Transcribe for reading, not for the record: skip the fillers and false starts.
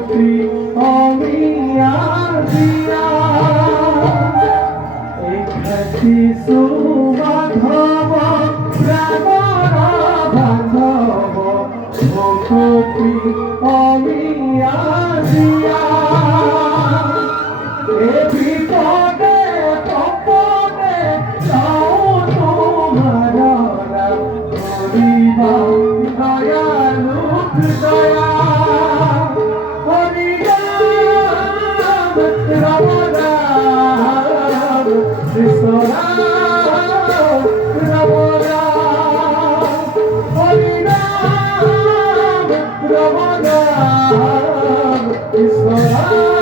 ভক্তি অমিয়া এই খাতি সুমাধব রামর বান্ধব ভক্তি অমিয়া এ বিপদে তপদে যাও তোমার হরিবা দয়ালু দয়া হরি রাম রাম রাম কৃষ্ণ রাম রাম রাম হরি রাম রাম রাম কৃষ্ণ রাম